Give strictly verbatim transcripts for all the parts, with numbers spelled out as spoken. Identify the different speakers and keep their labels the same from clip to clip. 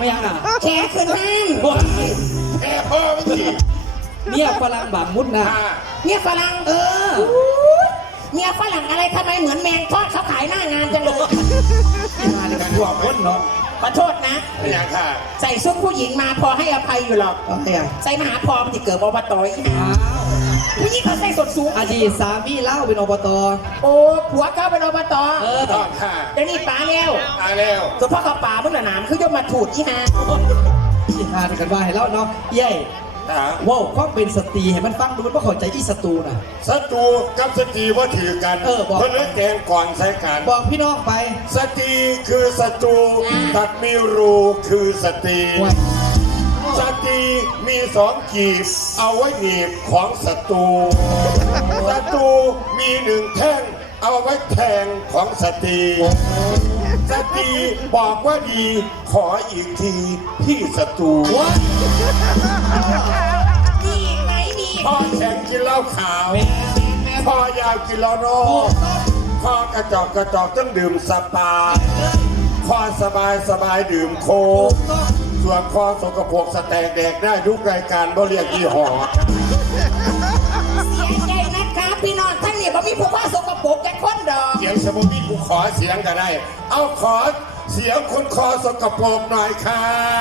Speaker 1: ไม่ยังอ่ะ
Speaker 2: แขกขึ้นห้าง
Speaker 3: แค่พ่อไม่ดี
Speaker 1: เนี่ยฝรั่งบางมุดนะ
Speaker 2: เนี่ยฝรั่งเออเนี่ยฝรั่งอะไรทำไมเหมือนแมงทอดเขาขายหน้างานจังเลย
Speaker 1: ที่มาในการทั่วคนเนาะ
Speaker 2: ขอโทษนะ
Speaker 3: ไม่อยากค่ะ
Speaker 2: ใส่ชุดผู้หญิงมาพอให้อภัยอยู่หรอก
Speaker 1: โอเคอ่ะ
Speaker 2: ใส่มหาพรมันจะเกิดอบตอีก
Speaker 1: อ้าว
Speaker 2: ผู้หญิงเขาใส่สดสูง
Speaker 1: อดีตสามีเล่าเป็นอบต
Speaker 2: โอ้ผัวเขาเป็นอบต
Speaker 1: เออ
Speaker 3: ชอบค่ะ
Speaker 2: เดี๋ยวนี้ป๋าแล้ว
Speaker 3: ตายแล้ว
Speaker 2: ส่วนพ่อเขาป่ามึงหนามคือยกมาถูดอีฮะ
Speaker 1: ที่มาในกันว่าให้เล่าเนาะเย้
Speaker 3: ถาม
Speaker 1: ว้าวความเป็นสตรีให้มันฟังดูมันไม่เข้าใจอีสตูน่ะ
Speaker 3: ศัตรูกับสตรีว่าถือกัน
Speaker 1: เออบอก
Speaker 3: เพราะเลือกแกงก่อนใช้กัน
Speaker 1: บอกพี่น้องไป
Speaker 3: สตรีคือศัตรูตัดมีรูคือสตรี
Speaker 1: ว่า
Speaker 3: สตรีมีสองกีบเอาไว้หนีบของศัตรูศัตรูมีหนึ่งแท่งเอาไว้แทงของสตรีสตรีบอกว่าดีขออีกทีพี่ศัตรู
Speaker 2: มีอีกไหมมี
Speaker 3: พ่อแข็งกินเหล้าขาวพ่อยาวกินเหล้านอกพ่อกระจอกกระจอกต้องดื่มสปาพ่อสบายสบายดื่มโค้กส่วนพ่อสกปรกสแตกแดกได้ทุกรายการบ่เรียกยี่ห้อ
Speaker 2: เสียใจนะครับพี่น้องท่านนี่บ่มีผู้ว่าสกปรกแก่คนดอก
Speaker 3: เสียงสมุนีกูขอเสียงก็ได้ เอาขอเสียงคนคอสกปรกหน่อยค่ะ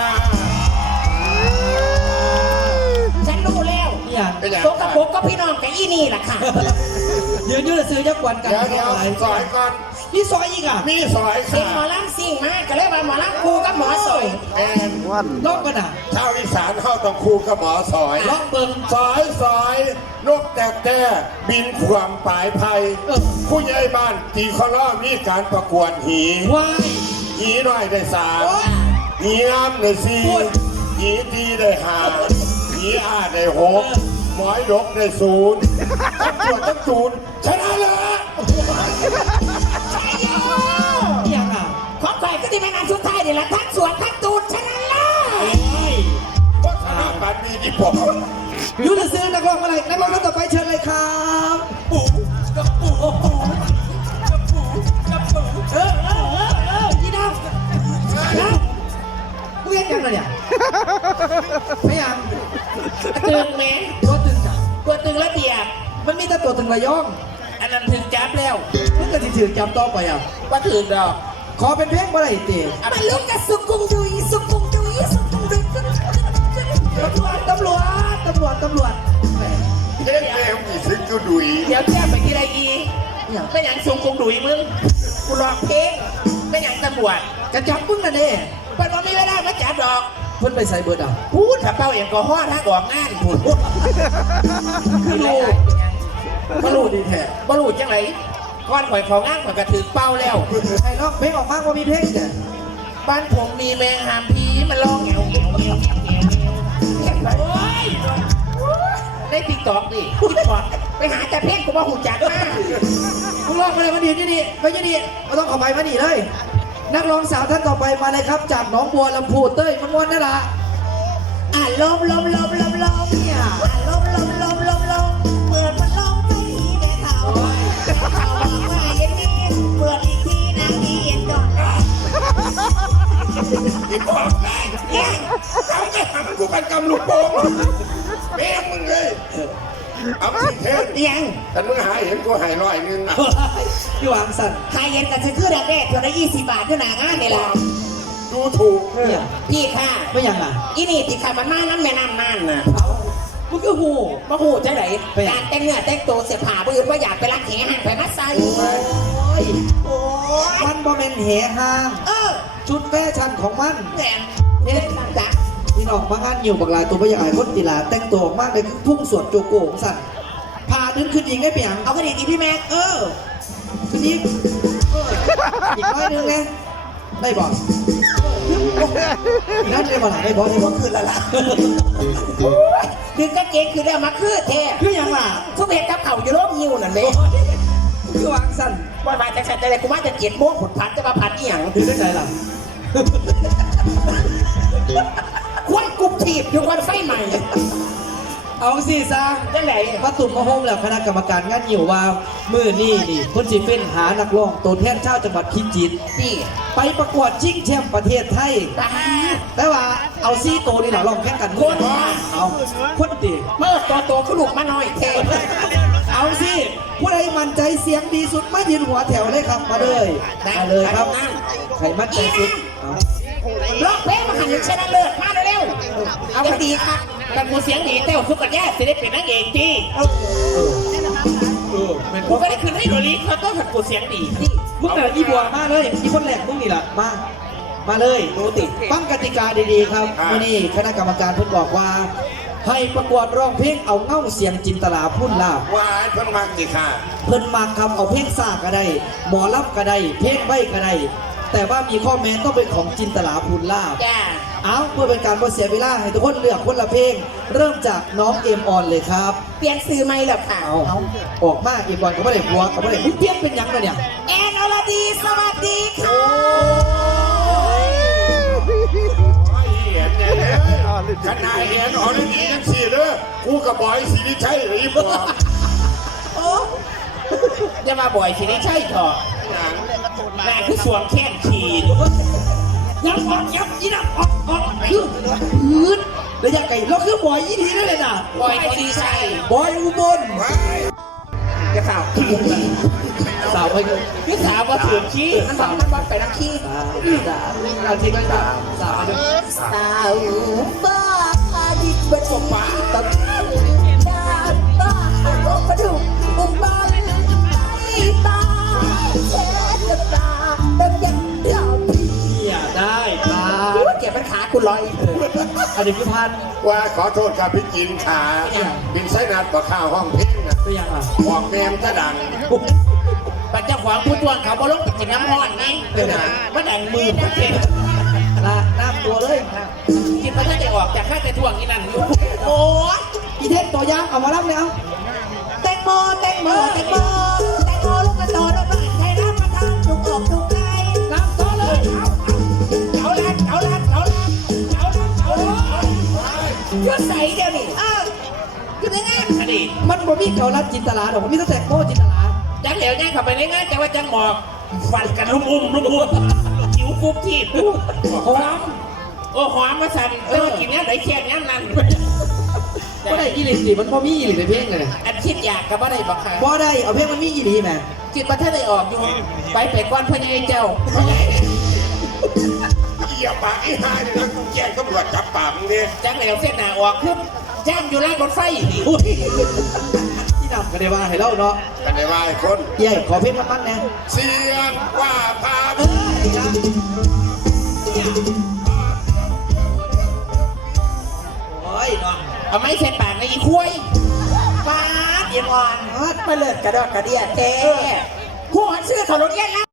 Speaker 2: ฉันรู้แล้ว
Speaker 1: เนี่ย
Speaker 3: เป็นอย่าง
Speaker 2: สกปรกก็พี่น้องกับอีนี่แหละค่ะ
Speaker 1: ยืนยืนซื้อยักวันกัน
Speaker 3: เดี๋ยวเดี๋ยว
Speaker 1: อะไร
Speaker 3: ซอยก่อน
Speaker 1: นี่ซอยอีกอ่ะ
Speaker 3: มีซอย
Speaker 2: เป็น
Speaker 3: ค่ะ
Speaker 2: หมอลำซิ่งมากก็เลยว่าหมอลำครูกับหมอสอย
Speaker 3: แอน
Speaker 1: ลอกกันอ่ะ
Speaker 3: ชาวอีสานเข้าต้องคู่กับหมอซอย
Speaker 1: ลอกเบิ่ง
Speaker 3: สายสายนกแต่แต่บินความปลายภัย
Speaker 1: เออ
Speaker 3: ผู้ใหญ่บ้านตีคอล้อมีการประกวดหี
Speaker 1: วาย
Speaker 3: หีน้อยได้สามหีน้ำได้สี่
Speaker 1: โอ้ย
Speaker 3: หีดีได้ห้าหีอาได้หกหมอยดกได้ศูนย์ทั้งตรวจทั้งจูนชนะเลย
Speaker 1: ยังอ่ะ
Speaker 2: ขอข่อยก็ที่แม่นานสุดท้ายนี่แหละทั้งสวนทั้งตูนชนะเลิศ
Speaker 3: ก็ชนะบันมีที่ผม
Speaker 1: ยืนซื้อนักร้องอะไรนักร้องท่านต่อไปเชิญเลยครับปูกระปูกระปูกระปูกระปูเออเออเออเออยี่ดาวนะกูยังยังเลยเนี่ยไม่ยัง
Speaker 2: ตึงไหม
Speaker 1: ตัวตึงจ้ะ
Speaker 2: ตัวตึงระเบียบ
Speaker 1: มันมีแต่ตัวตึงระยอง
Speaker 2: อันนั้นถึงจับแล้ว
Speaker 1: มึงก็สิถือจำต่อไปอ่ะ
Speaker 2: ว่าถึงดอก
Speaker 1: ขอเป็นเพลงบ่ได้ติ
Speaker 2: มันลุกกับสุกุงดุยสุกุงดุยสุกุงดุย
Speaker 1: ตำรวจตำรวจตำรวจตำรวจ
Speaker 3: เล่นเร็วกี่ซึ้งก็ดุย
Speaker 2: เดี๋ยวแจ้งไปที่ไรอีไม่อย่างสุกุงดุยมึงกูร้องเพลงไม่อย่างตำรวจ
Speaker 1: กระจับมึงน่ะเด้
Speaker 2: เปิดวันนี้ไม่ได้มาจับดอก
Speaker 1: เพิ่นไปใส่เบิดอ่ะ
Speaker 2: พูดถ้าเป้าเองก็ห่อถ้าออกงานพูด
Speaker 1: คือรู้
Speaker 2: บรูดีแท้บรูจังไรก้อนข่อยของงานข่อยกระถือเป้าแล้ว
Speaker 1: ไอ้ร้องเพลงออกมาว่ามีเพลงเนี่ย
Speaker 2: บ้านผมมีแมงหามพีมันร้องแงวแงวแงวแงวแงวโอ้ยได้ติ๊กตอกดิติ๊กตอกไปหาแต่เพลงกูว่าหูจักมาก
Speaker 1: มึงร้องมาเลยมาดีนี่นี่ไปยี่นี่ไม่ต้องเข้าไปมาดีเลย นักร้องสาวท่านต่อไปมาเลยครับ จากหนองบัวลำพูเต้ยมันวนนั่นแหละ
Speaker 2: อ่ะลมลมลมลมลมเนี่ยอ่ะลมลมลมลมลมเปิดมันลมใจแม่เฒ่าแม่เฒ่าบอกว่าเย็นนี้เปิดอีกทีนะนี่เย็นก่อน
Speaker 3: ที่บอกได้เนี่ยเขาจะทำกูเป็นกำลูกโป่งแม่มึงเลยเอาสิเทศ
Speaker 2: เตียง
Speaker 3: แต่มึงหาเห็นกูหายร้อยหนึงอ่ะ
Speaker 1: พี่วางสั่น
Speaker 2: ใครเย็นกันจะคือแรกๆตัวละยี่สิบบาทอยู่หน้างานนี่แหละ
Speaker 3: ดูถูก
Speaker 1: เนี่ย
Speaker 2: พี่ค่ะ
Speaker 1: ไม่ยังอ่ะ
Speaker 2: อีนี่ติดขัดมันมาน้ำแม่น้ำน่านน่ะ
Speaker 1: มึงก็หู
Speaker 2: มาหูจังไหน
Speaker 1: ไป
Speaker 2: การแต่งเนื้อแต่งตัวเสียผ้าผู้อื่นว่าอยากไปรักแหห่างไปมัดใส่
Speaker 1: โอ้ย
Speaker 2: โอ้ย
Speaker 1: มันบ่แม่นแหห้าง
Speaker 2: เออ
Speaker 1: ชุดแฟชั่นของมัน
Speaker 2: แหมนี่เล่นตามจัก
Speaker 1: พี่น้องมางานอยู่บักหลายตัวไม่อยากให้คนตีลาแต่งตัวออกมากเลยคือพุ่งสวนโจโก้ของสั่นพาดึงขึ้นยิงได้เปียง
Speaker 2: เอาก็ดีดีพี่แม็ก
Speaker 1: เออขึ้นยิงเอออีกน้อยหนึงไงได้บอกนั่นได้บอกหลังได้บอกได้บอกขึ้นแล้วล่ะ
Speaker 2: ดึงกางเกงคือได้มาคือแท้
Speaker 1: คือยังล่ะ
Speaker 2: ทุกเห็นกับเขาอยู่โลกยิวนั่นเลย
Speaker 1: คือวางสั่น
Speaker 2: ว่ามาจากสัตว์อะไรกูมาจะเจ็ดโมงผุดพันจะมาพันอีหยัง
Speaker 1: ถือได้ไหนล่ะ
Speaker 2: ควนกุบถีบอยู่วันไฟใหม่
Speaker 1: เอาสิซะ
Speaker 2: จังไหน
Speaker 1: มาตุ่มมาโฮมแล้วคณะกรรมการงานอยู่ว่ามือนี่นี่คนสิเป็นหานักร้องตัวแทนชาวจังหวัดพิจิตร
Speaker 2: นี่
Speaker 1: ไปประกวดชิงแชมป์ประเทศไทย
Speaker 2: ตา
Speaker 1: แต่ว่าเอาซี่โตวนี่แหละลองแข่งกัน
Speaker 2: คน
Speaker 1: เอาคนดี
Speaker 2: เมื่อตัวโตขึ้นลูกมาหน่อยเท
Speaker 1: เอาสิผู้ใดมั่นใจเสียงดีสุดมายืนหัวแถวเลยครับมาเลยมาเลยครับใครมั่นใจสุดเอา
Speaker 2: ร้องเพลงมาหันชนะเลิศมาเร็วๆเอาดีค่ะกันกูเสียงดีเต้าสุกัญญาสิได้เป็นนางเอกจี
Speaker 1: เออเป็นพ
Speaker 2: กู
Speaker 1: วก
Speaker 2: ก็ได้คืนให้โดลีเขาต้องหัดกูเสียงดี
Speaker 1: มึงแต่อีบัวมาเลยอีคนแรกมึงนี่แหละมา มาเลยดูติฟังกติกาดีๆครับวันนี้คณะกรรมการเพิ่นบอกว่า ให้ประกวดร้องเพลงเอาเง่าเสียงจินตลาพุ่นลาบ
Speaker 3: ว่าให้เพิ่นมักสิค่ะ
Speaker 1: เพิ่นมักครับเอาเพลงซ่าก็ได้ หมอรับก็ได้ เพลงใบ้ก็ได้ แต่ว่ามีข้อแม้ต้องเป็นของจินตลาพุ่นลาบ
Speaker 2: จ้า
Speaker 1: เอาเพื่อเป็นการบ่เสียเวลาให้ทุกคนเลือกคนละเพลง เริ่มจากน้องเอมออนเลยครับ
Speaker 2: เปลี่ยนสื่อไม่หรอกค่ะ
Speaker 1: เอาออกมาเอมออนก็ไม่ได้หัวก็ไม่ได้มึงเปลี่ยนเป็นหยังเลยเนี่ย
Speaker 2: แอนอรดีสวัสดีค่ะ
Speaker 3: เห็นเนี่ยขนาดเห็นอ๋อนี่มีจังสี่เด้อกูกับบอยสิริชัยหรือบ่
Speaker 2: โอ้จะมาบ่อยสิได้ใช่เถอะน่าคือสวมแข้งขีด
Speaker 1: ยับออกยับยีนับออกออกยืดยืดระยะไกลเราคือบอยยี่ดีนั่นเลยนะ
Speaker 2: บ่อยสิได้ใช่
Speaker 1: บอยอุบล
Speaker 2: กระสาว
Speaker 1: สาวไปเลย
Speaker 2: พี่สาวว่าถือขี้มันบอกมันบอกไปนักขี้
Speaker 1: สาวสาวเอาทีก็สาวสาวไปเลย
Speaker 2: สาวบ้าพาดิบเป็นผมบ้าตบดาบ้าลูกกระดูกอุ้มบอลไอ้ตาเช็ดตาเต็มยังเดียว
Speaker 1: เนี่ยได้ครับ
Speaker 2: เก็บเป็นขาคุณลอย
Speaker 1: อันนี้คือพัน
Speaker 3: ว่าขอโทษครับพี่จินขาบินไซนัดบ่ข้าวห้องเพลงนะ
Speaker 1: ตัวอย่างอ่ะ
Speaker 3: บอกแมมจะดัง
Speaker 2: ปัจจัยขวางผู้ทวงเขาบ่ลงไปกินน้ำร้อนไงมาดังมือประเทศ
Speaker 1: ละน้ำตัวเลย
Speaker 2: กินมาถ้าจะออกจากข้าจะทวงอีนั่นอยู่โอ้ย
Speaker 1: อีเทศตัวอย่างเอามารับเลยเอา
Speaker 2: แตงโมแตงโมแตงโมแตงโมลูกกระโดดแล้วบ้านใครรับประทานถูกอกถูกใจน้ำตัวเลยเอาเอาเอาลัดเอาลัดเอาลัดเอาลัดเอาลัดยศใส่เดียวนี่เออคือยังไงอดีต
Speaker 1: มันบ่มีเกาลัดจินตลาดอกมันมีตั้งแต่โมจินตลา
Speaker 2: จังเหลวย่างเข้าไปในงานจังว่าจังหมอกฟันกันลุ่มอุ้มลุ่มอุ้มจิ๋วกุ๊บที่ปุ๊บหอมโอ้หอมมาสั่นเออกินเนี้ยไหนแค่เนี้ยนั่น
Speaker 1: ก็ได้อีหลีสิมันบ่มีอีหลีในเพลงเลย
Speaker 2: อันคิดอยากกับว่าได้บอกค่ะ
Speaker 1: บ่ได้เอาเพลงมันมีอีหลีแหม
Speaker 2: คิดว่าถ้าได้ออกอยู่ไปเป็ดก้อนพญายเจ้า
Speaker 3: เหี้ยปากไอ้ห่าเนี่ยนะกูแจ้งตำรวจจับปากมึงเนี่ย
Speaker 2: จังเหลวเส้นหนาออกคือจ้างอยู่ร้านรถไฟนี่
Speaker 1: ที่นำกันได้ว่าให้เล่าเนาะ
Speaker 3: กันได้ว่าไอ้คน
Speaker 1: เย้ขอเพลงมันๆนะ
Speaker 3: เสียงว่าพา
Speaker 1: เออนะโอ้ยเนาะ
Speaker 2: เอาไม้เส้นปากในอีคุ้ยฟาดเอียงอ่อนมาเลิศกระดอกกระเดียเต้หัวเสื้อเขารถเย็นแล้ว